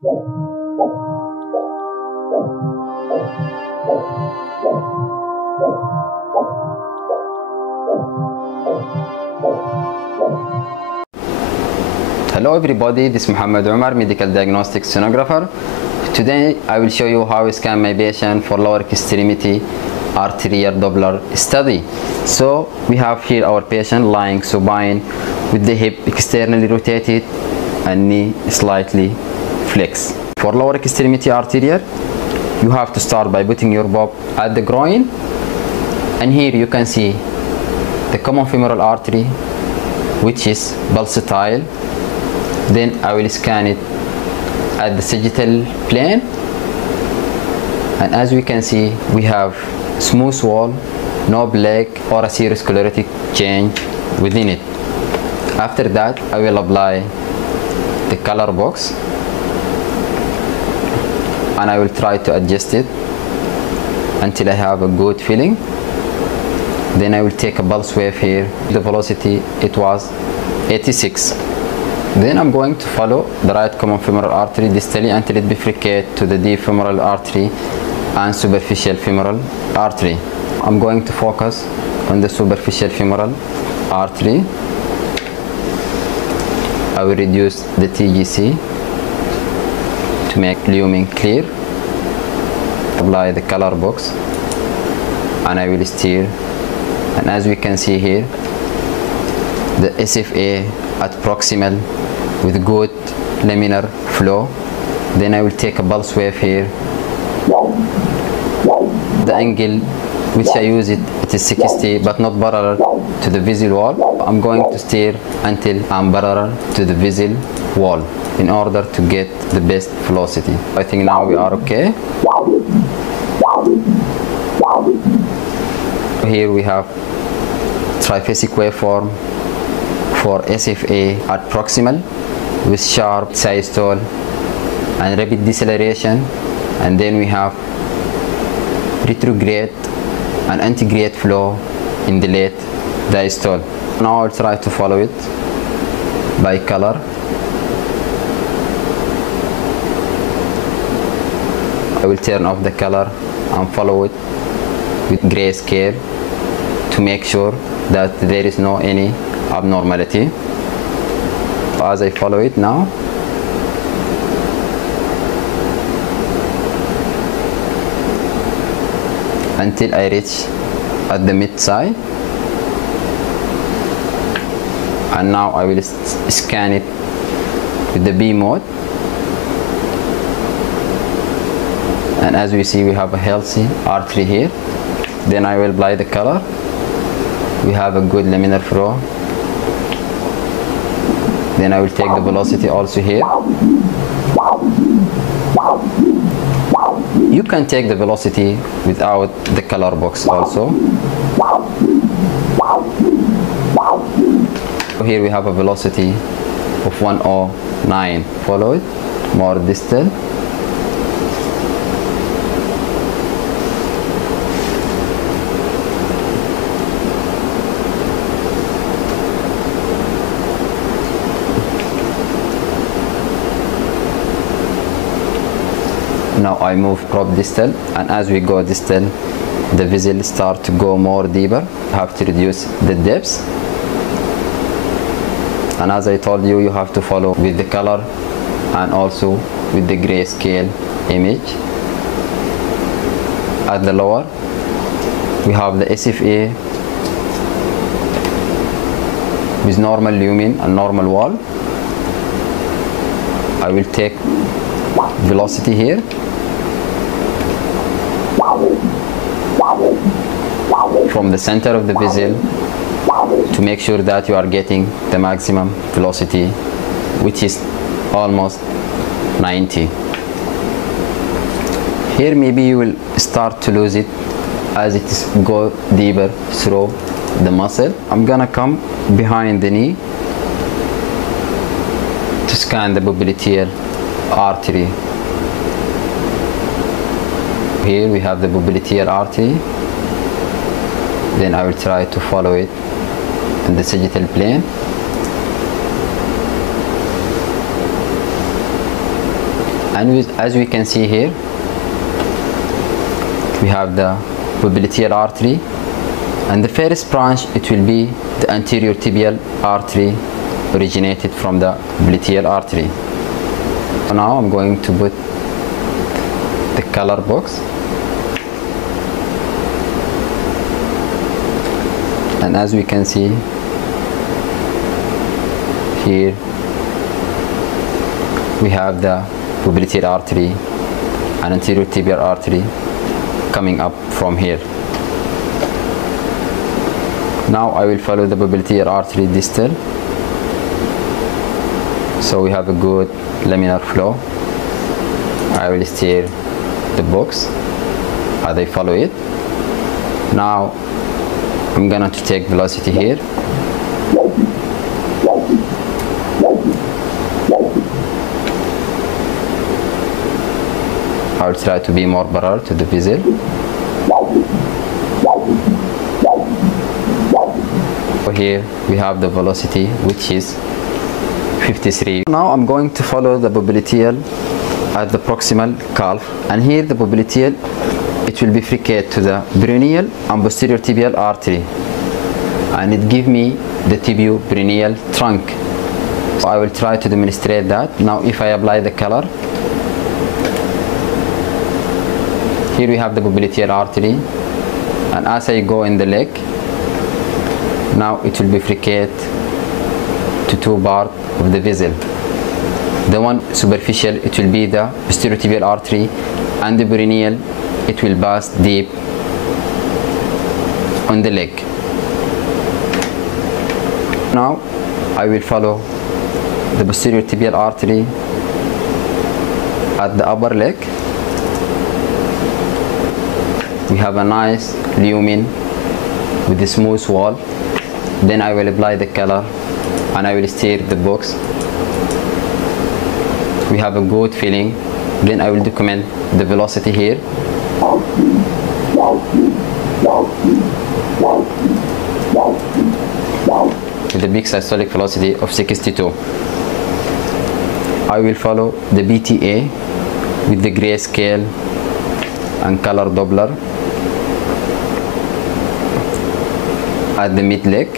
Hello everybody, this is Muhammad Umar, medical diagnostic sonographer. Today I will show you how I scan my patient for lower extremity arterial Doppler study. So we have here our patient lying supine with the hip externally rotated and knee slightly flexed. For lower extremity arterial, you have to start by putting your probe at the groin, and here you can see the common femoral artery, which is pulsatile. Then I will scan it at the sagittal plane, and as we can see, we have smooth wall, no plaque or a serosclerotic change within it. After that, I will apply the color box and I will try to adjust it until I have a good feeling. Then I will take a pulse wave here. The velocity, it was 86. Then I'm going to follow the right common femoral artery distally until it bifurcates to the deep femoral artery and superficial femoral artery. I'm going to focus on the superficial femoral artery. I will reduce the TGC to make lumen clear. Apply the color box and I will steer. And as we can see here, the SFA at proximal with good laminar flow. Then I will take a pulse wave here. The angle which I use it is 60 but not parallel to the vessel wall. I'm going to steer until I'm parallel to the vessel wall in order to get the best velocity. I think now we are okay. Here we have triphasic waveform for SFA at proximal with sharp systole and rapid deceleration, and then we have retrograde and antegrade flow in the late diastole. Now I'll try to follow it by color. I will turn off the color and follow it with grayscale to make sure that there is no any abnormality. As I follow it now, until I reach at the mid side, and now I will scan it with the B mode, and as we see we have a healthy artery here. Then I will apply the color. We have a good laminar flow. Then I will take the velocity also here. You can take the velocity without the color box also. Here we have a velocity of 109. Follow it, more distal. Now I move probe distal, and as we go distal, the vessel start to go more deeper. You have to reduce the depth, and as I told you, you have to follow with the color and also with the grayscale image. At the lower, we have the SFA with normal lumen and normal wall. I will take velocity here. From the center of the vessel to make sure that you are getting the maximum velocity, which is almost 90. Here maybe you will start to lose it as it is go deeper through the muscle. I'm gonna come behind the knee to scan the popliteal artery. Here we have the popliteal artery. Then I will try to follow it in the sagittal plane. And as we can see here, we have the popliteal artery, and the first branch, it will be the anterior tibial artery originated from the popliteal artery. So now I'm going to put the color box, and as we can see here, we have the popliteal artery and anterior tibial artery coming up from here. Now I will follow the popliteal artery distal, so we have a good laminar flow. I will steer the box as I follow it. Now I'm gonna to take velocity here. I will try to be more parallel to the vessel. Here we have the velocity, which is 53. Now I'm going to follow the popliteal at the proximal calf, and here the popliteal, it will bifurcate to the peroneal and posterior tibial artery, and it give me the tibio-peroneal trunk. So I will try to demonstrate that. Now if I apply the color, here we have the popliteal artery, and as I go in the leg, now it will bifurcate to two parts of the vessel. The one superficial, it will be the posterior tibial artery, and the peroneal, it will pass deep on the leg. Now I will follow the posterior tibial artery at the upper leg. We have a nice lumen with a smooth wall. Then I will apply the color and I will steer the box. We have a good feeling. Then I will document the velocity here. With the peak systolic velocity of 62. I will follow the BTA with the grayscale and color Doppler at the mid leg.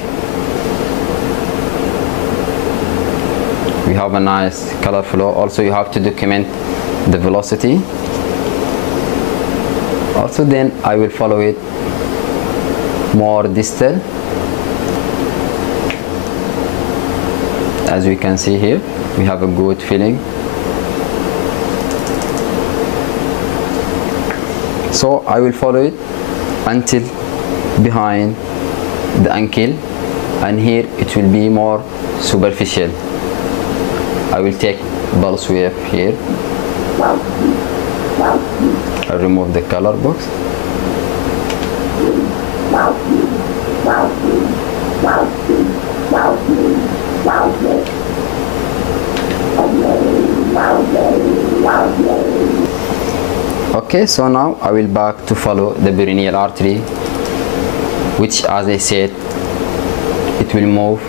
We have a nice color flow. Also you have to document the velocity. Also then I will follow it more distal. As we can see here, we have a good feeling. So I will follow it until behind the ankle, and here it will be more superficial. I will take pulse wave here. I'll remove the color box. Okay, so now I will back to follow the peroneal artery, which, as I said, it will move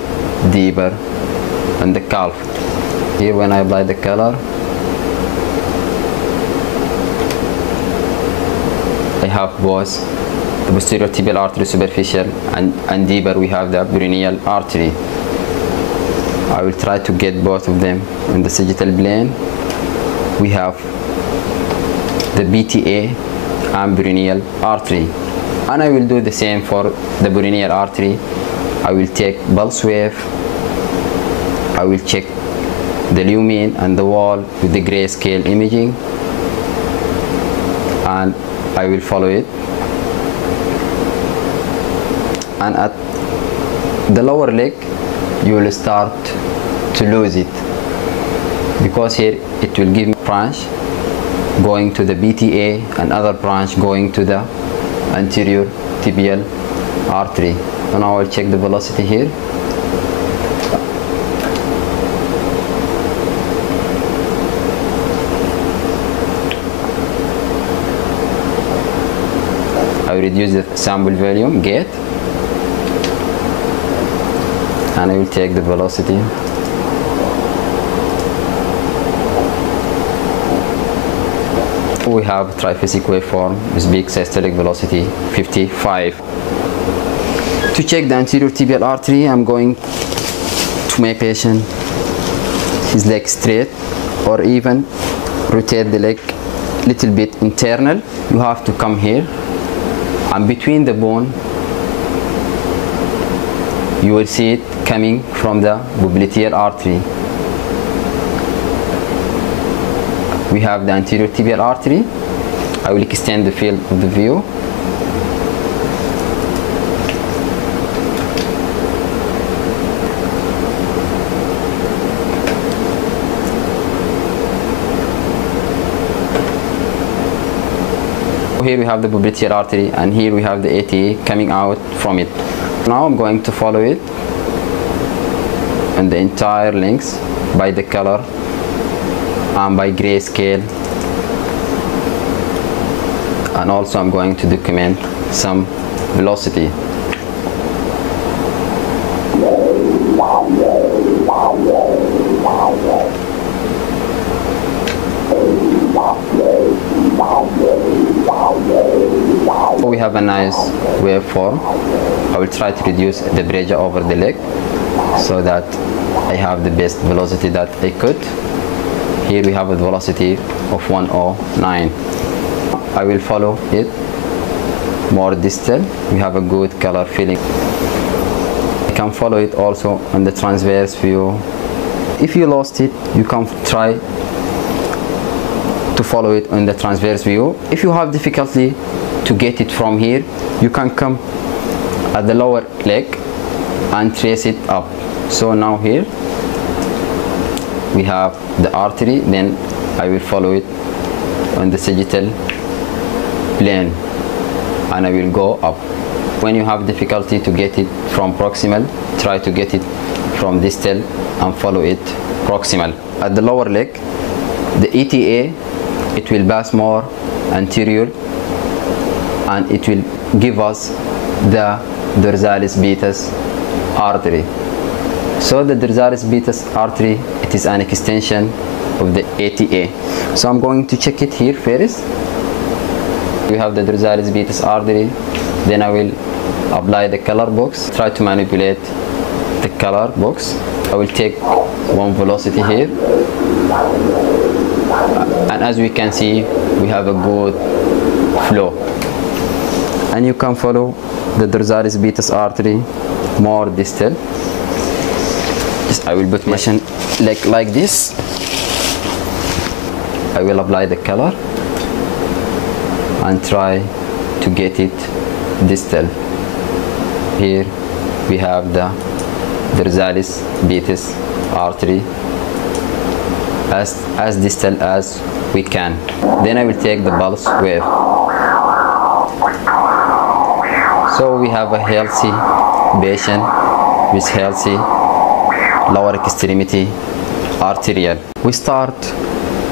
deeper on the calf. Here when I apply the color, I have both the posterior tibial artery superficial and deeper we have the peroneal artery. I will try to get both of them in the sagittal plane. We have the BTA and peroneal artery, and I will do the same for the peroneal artery. I will take pulse wave. I will check the lumen and the wall with the grayscale imaging, and I will follow it. And at the lower leg, you will start to lose it, because here it will give me branch going to the BTA and other branch going to the anterior tibial artery. So now I will check the velocity here. I will reduce the sample volume gate, and I will take the velocity. We have triphasic waveform with peak systolic velocity 55. To check the anterior tibial artery, I'm going to my patient his leg straight, or even rotate the leg little bit internal. You have to come here, and between the bone you will see it coming from the popliteal artery. We have the anterior tibial artery. I will extend the field of the view. Here we have the popliteal artery, and here we have the ATA coming out from it. Now I'm going to follow it and the entire length by the color and by grayscale, and also I'm going to document some velocity. We have a nice waveform. I will try to reduce the pressure over the leg so that I have the best velocity that I could. Here we have a velocity of 109. I will follow it more distal. We have a good color feeling. You can follow it also on the transverse view. If you lost it, you can try to follow it on the transverse view. If you have difficulty to get it from here, you can come at the lower leg and trace it up. So now here we have the artery, then I will follow it on the sagittal plane and I will go up. When you have difficulty to get it from proximal, try to get it from distal and follow it proximal. At the lower leg, the ETA, it will pass more anterior and it will give us the dorsalis beatus artery. So the dorsalis beatus artery, it is an extension of the ATA. So I'm going to check it here first. We have the dorsalis beatus artery, then I will apply the color box, try to manipulate the color box. I will take one velocity here, and as we can see, we have a good flow. And you can follow the dorsalis beatus artery more distal. I will put my leg like this. I will apply the color and try to get it distal. Here we have the dorsalis beatus artery as distal as we can. Then I will take the pulse wave. So we have a healthy patient with healthy lower extremity arterial. We start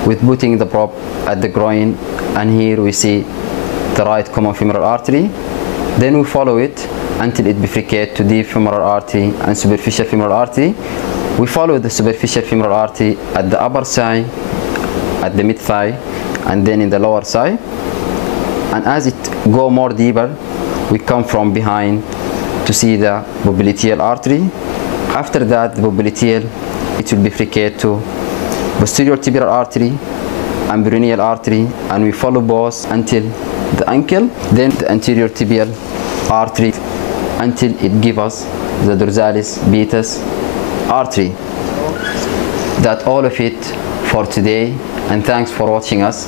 with putting the probe at the groin, and here we see the right common femoral artery. Then we follow it until it bifurcates to deep femoral artery and superficial femoral artery. We follow the superficial femoral artery at the upper thigh, at the mid thigh, and then in the lower thigh. And as it go more deeper, we come from behind to see the popliteal artery. After that, the popliteal, it will bifurcate to posterior tibial artery and peroneal artery, and we follow both until the ankle, then the anterior tibial artery until it gives us the dorsalis beatus artery. That's all of it for today, and thanks for watching us.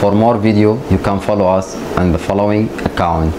For more video, you can follow us on the following account.